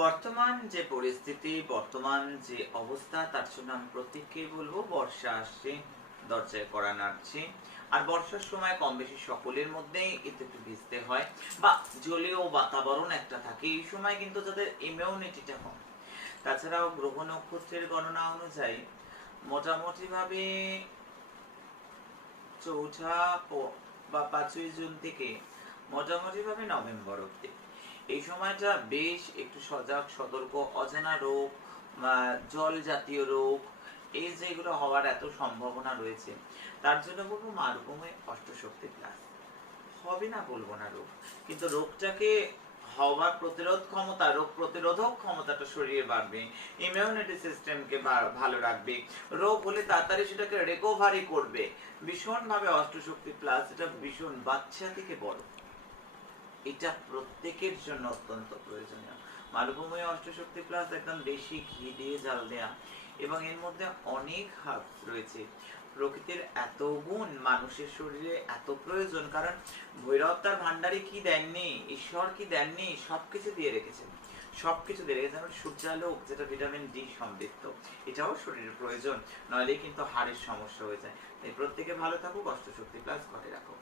বর্তমান যে পরিস্থিতি, বর্তমান যে অবস্থা তার জন্য আমি প্রত্যেককেই বলব বর্ষা আসছে, দরজায় কড়া নাড়ছে। আর বর্ষার সময় কম বেশি সকলের মধ্যেই কিন্তু একটু ভিজতে হয় বা জলীয় বাতাবরণ একটা থাকে। এই সময় কিন্তু যাদের ইমিউনিটিটা কম। তাছাড়াও গ্রহ নক্ষত্রের গণনা অনুযায়ী মোটামুটিভাবে চৌঠা বা ৫ই জুন থেকে মোটামুটিভাবে নভেম্বর অব্দি এই সময়টা বেশ একটু সজাগ সতর্ক। অজানা রোগ বা জল জাতীয় রোগ এই যেগুলো হওয়ার এত সম্ভাবনা রয়েছে, তার জন্য বলবো মারুভূমি অষ্টশক্তি প্লাস। হবে না বলবো না রোগ, কিন্তু রোগটাকে হওয়ার প্রতিরোধ ক্ষমতা, রোগ প্রতিরোধক ক্ষমতাটা শরীরে বাড়বে, ইমিউনিটি সিস্টেমকে ভালো রাখবে, রোগ হলে তাড়াতাড়ি সেটাকে রিকভারি করবে ভীষণভাবে অষ্টশক্তি প্লাস। এটা ভীষণ বাচ্চা থেকে বড়, এটা প্রত্যেকের জন্য অত্যন্ত প্রয়োজনীয়। মালভূমি অষ্টশক্তি প্লাস একদম দেশি ঘি দিয়ে জাল দেয়া, এবং এর মধ্যে অনেক হাত রয়েছে। প্রকৃতির এত গুণ মানুষের শরীরে এত প্রয়োজন, কারণ ভৈরব তার ভান্ডারে কি দেননি, ঈশ্বর কি দেননি, সবকিছু দিয়ে রেখেছেন। সবকিছু দিয়ে রেখেছেন। সূর্যালোক যেটা ভিটামিন ডি সমৃদ্ধ, এটাও শরীরের প্রয়োজন, নইলে কিন্তু হাড়ের সমস্যা হয়ে যায়। তাই প্রত্যেকে ভালো থাকুক, অষ্টশক্তি প্লাস ঘরে রাখো।